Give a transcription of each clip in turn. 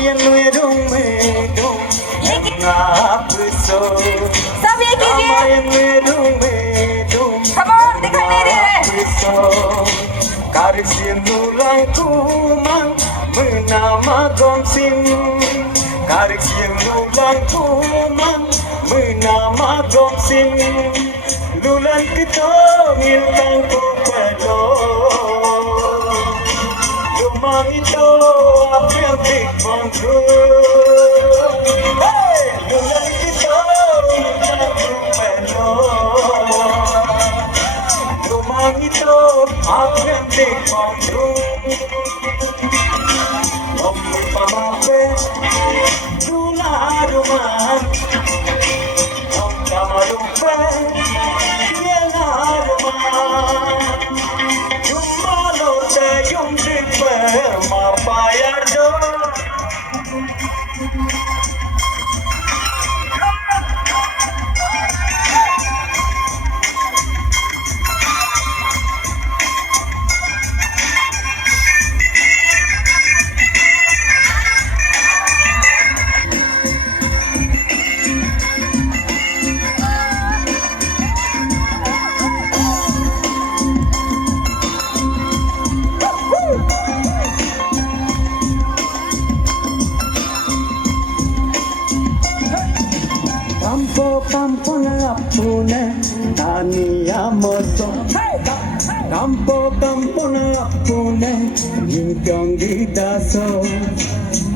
yang merung medung ngap so सब ये कीजिए yang merung medung come on दिखाई नहीं दे रहे so karsin nulang kumang menama gomsim karsin nulang kumang menama gomsim lulan ketong ilkang kupelo lumang ito apel big bangku lulan ketong ilkang kupelo lumang ito apel big bangku Omoy pamape dularuman Om kamarupe yelaruman Yumalote yumdipe mapayardo Campo na apune tania moso Campo na apune yungkyong gidaso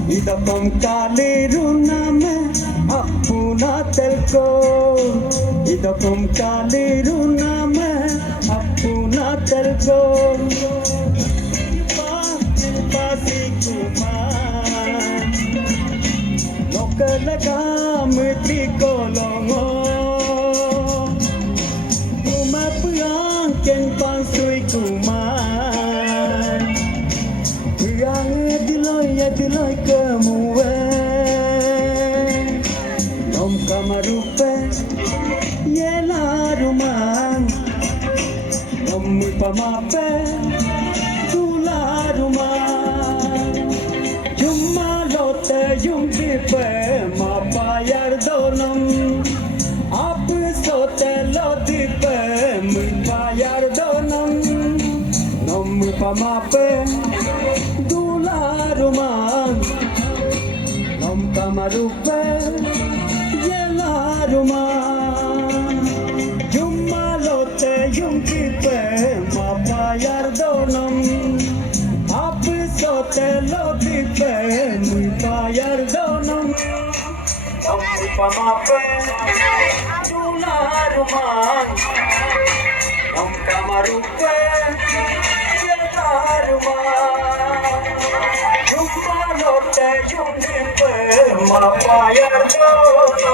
Ida pam kali runame apuna telko Ida pam kali runame apuna telko Pasi kuman Lokalaga mati kolongo Kumapuyang ken pansui kuman Puyang ediloy kemuwe Nom kamarupe yela ruman Nom pamape tula ruman Yumalote yumdipe mapayar donam Ap sote lodipe mipayar donam Nom pamape dularuman Nom kamarupe yelaruman Yumalote yumdipe mapayar donam Ap sote lodipe mipayar donam Nom pamape dularuman Nom kamarupe yelaruman Yumalote yumdipe mapayar donam